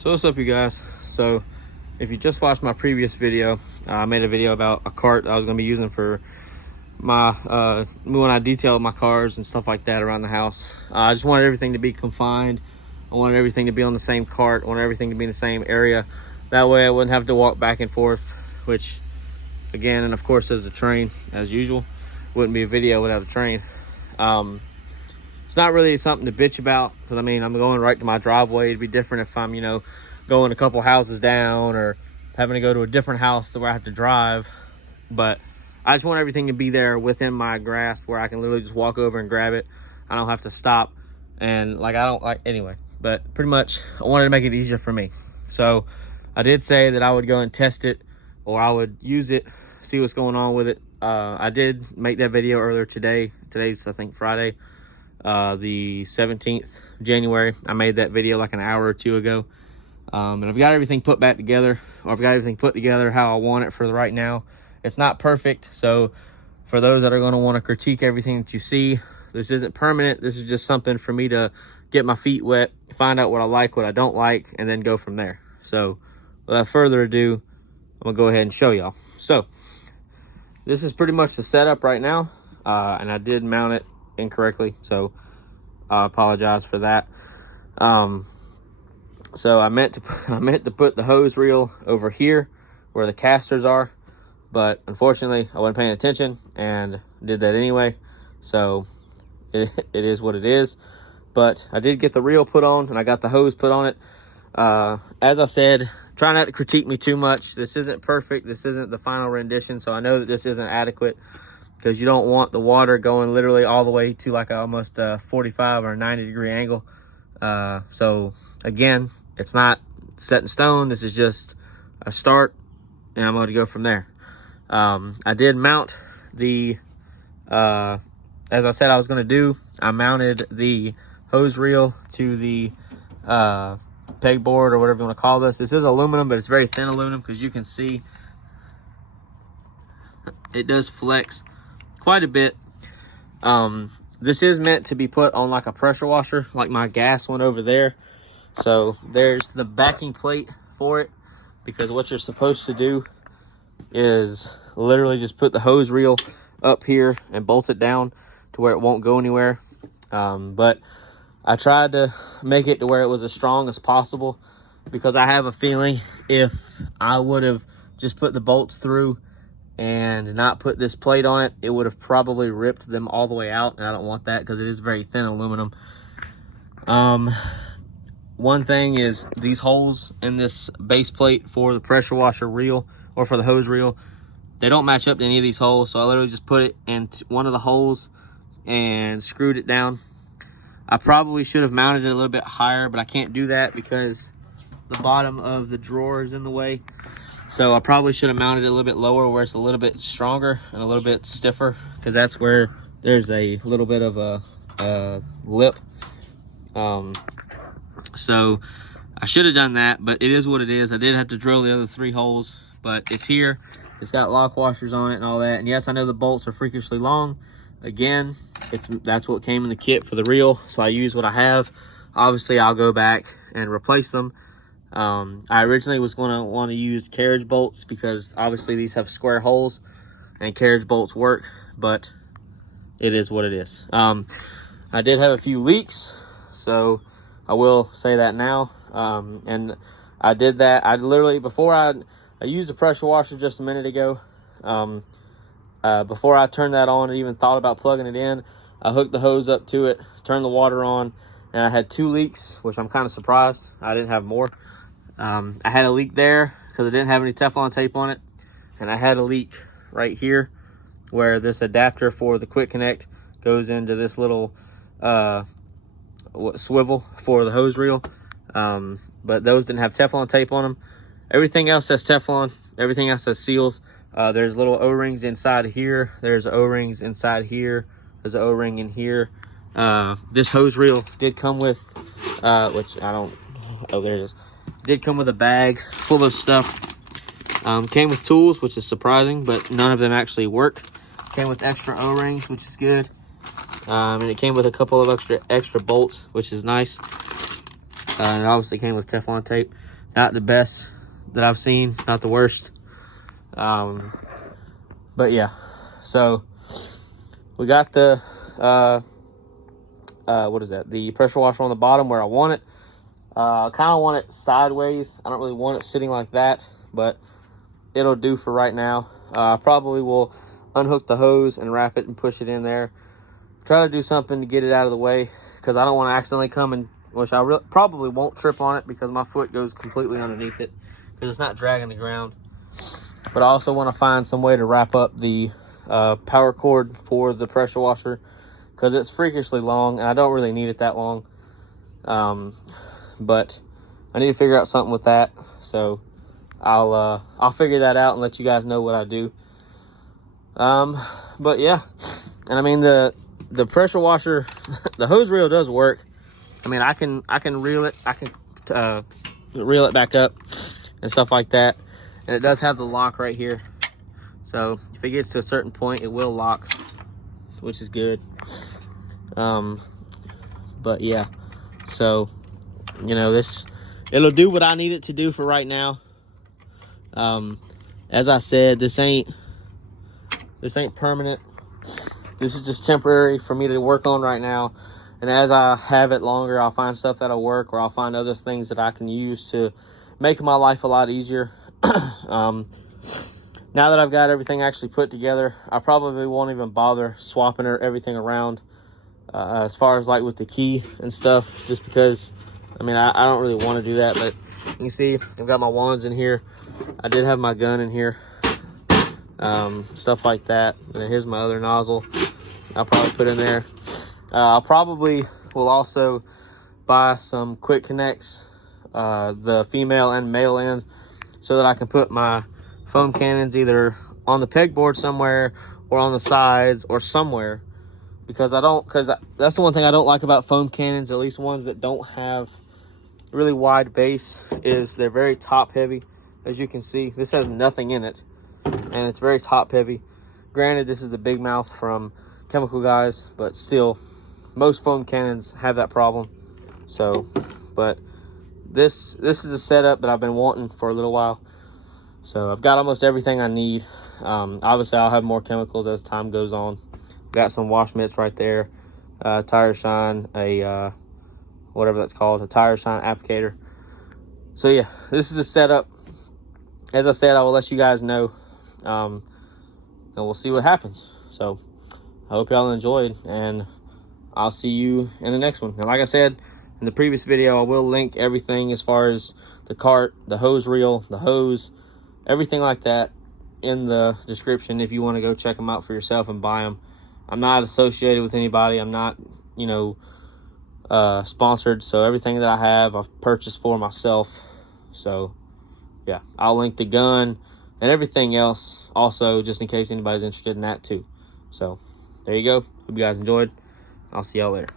So what's up, you guys? So if you just watched my previous video, I made a video about a cart I was going to be using for my when I detailed my cars and stuff like that around the house. I just wanted everything to be confined. I wanted everything to be on the same cart. I wanted everything to be in the same area. That way I wouldn't have to walk back and forth, which again, and of course there's a train as usual. Wouldn't be a video without a train. It's not really something to bitch about, because I mean, I'm going right to my driveway. It'd be different if I'm, going a couple houses down or having to go to a different house where I have to drive. But I just want everything to be there within my grasp, where I can literally just walk over and grab it. I don't have to stop. And anyway, but pretty much I wanted to make it easier for me. So I did say that I would go and test it, or I would use it, see what's going on with it. I did make that video earlier today. Today's, I think, Friday. The 17th of January. I made that video like an hour or two ago. And I've got everything put back together, or I've got everything put together how I want it for right now. It's not perfect, so for those that are going to want to critique everything that you see, this isn't permanent. This is just something for me to get my feet wet, find out what I like, what I don't like, and then go from there. So without further ado, I'm gonna go ahead and show y'all. So this is pretty much the setup right now, and I did mount it incorrectly, so I apologize for that. So I meant to put the hose reel over here where the casters are, but unfortunately I wasn't paying attention and did that anyway. So it is what it is. But I did get the reel put on, and I got the hose put on it. As I said, try not to critique me too much. This isn't perfect. This isn't the final rendition, so I know that this isn't adequate, because you don't want the water going literally all the way to like almost a 45 or 90 degree angle. So again, it's not set in stone. This is just a start, and I'm going to go from there. I did mount the, as I said I was going to do, I mounted the hose reel to the pegboard, or whatever you want to call this. This is aluminum, but it's very thin aluminum, because you can see it does flex quite a bit. This is meant to be put on like a pressure washer, like my gas one over there. So there's the backing plate for it, because what you're supposed to do is literally just put the hose reel up here and bolt it down to where it won't go anywhere. But I tried to make it to where it was as strong as possible, because I have a feeling if I would have just put the bolts through and not put this plate on it, it would have probably ripped them all the way out, and I don't want that, because it is very thin aluminum. One thing is, these holes in this base plate for the pressure washer reel, or for the hose reel, they don't match up to any of these holes. So I literally just put it in one of the holes and screwed it down. I probably should have mounted it a little bit higher, but I can't do that because the bottom of the drawer is in the way. So I probably should have mounted it a little bit lower, where it's a little bit stronger and a little bit stiffer, because that's where there's a little bit of a lip. So I should have done that, but it is what it is. I did have to drill the other 3 holes, but it's here. It's got lock washers on it and all that. And yes, I know the bolts are freakishly long. Again, that's what came in the kit for the reel, so I use what I have. Obviously, I'll go back and replace them. I originally was going to want to use carriage bolts, because obviously these have square holes and carriage bolts work, but it is what it is. I did have a few leaks, so I will say that now. And I did that. I literally, before I used the pressure washer just a minute ago. Before I turned that on and even thought about plugging it in, I hooked the hose up to it, turned the water on, and I had 2 leaks, which I'm kind of surprised I didn't have more. I had a leak there because I didn't have any Teflon tape on it, and I had a leak right here where this adapter for the quick connect goes into this little swivel for the hose reel. But those didn't have Teflon tape on them. Everything else has Teflon. Everything else has seals. There's little O-rings inside here. There's O-rings inside here. There's an O-ring in here. This hose reel did come with, which I don't, oh, there it is. Did come with a bag full of stuff. Came with tools, which is surprising, but none of them actually work. Came with extra O-rings, which is good. And it came with a couple of extra bolts, which is nice. And it obviously came with Teflon tape. Not the best that I've seen, not the worst. But yeah, so we got the what is that? The pressure washer on the bottom where I want it. I kind of want it sideways. I don't really want it sitting like that, but it'll do for right now. I probably will unhook the hose and wrap it and push it in there. Try to do something to get it out of the way, because I don't want to accidentally come and, which I probably won't trip on it because my foot goes completely underneath it because it's not dragging the ground. But I also want to find some way to wrap up the power cord for the pressure washer, because it's freakishly long and I don't really need it that long. But I need to figure out something with that. So I'll figure that out and let you guys know what I do. But yeah, and I mean the pressure washer, the hose reel does work. I mean, I can reel it. I can reel it back up and stuff like that. And it does have the lock right here. So if it gets to a certain point, it will lock, which is good. But yeah, so, you know, it'll do what I need it to do for right now. As I said, this ain't permanent. This is just temporary for me to work on right now. And as I have it longer, I'll find stuff that'll work, or I'll find other things that I can use to make my life a lot easier. Now that I've got everything actually put together, I probably won't even bother swapping everything around as far as like with the key and stuff, just because, I mean, I don't really want to do that. But you can see I've got my wands in here. I did have my gun in here, stuff like that. And then here's my other nozzle I'll probably put in there. I probably will also buy some quick connects, the female and male ends, so that I can put my foam cannons either on the pegboard somewhere or on the sides or somewhere, because that's the one thing I don't like about foam cannons, at least ones that don't have really wide base, is they're very top heavy. As you can see, this has nothing in it and it's very top heavy. Granted, this is the big mouth from Chemical Guys, but still, most foam cannons have that problem. So, but this is a setup that I've been wanting for a little while. So I've got almost everything I need. Obviously I'll have more chemicals as time goes on. Got some wash mitts right there, tire shine, whatever that's called, a tire shine applicator. So yeah, this is a setup. As I said, I will let you guys know, and we'll see what happens. So I hope y'all enjoyed, and I'll see you in the next one. And like I said in the previous video, I will link everything as far as the cart, the hose reel, the hose, everything like that in the description if you want to go check them out for yourself and buy them. I'm not associated with anybody. I'm not, you know, sponsored. So everything that I have, I've purchased for myself. So yeah, I'll link the gun and everything else also, just in case anybody's interested in that too. So there you go. Hope you guys enjoyed. I'll see y'all later.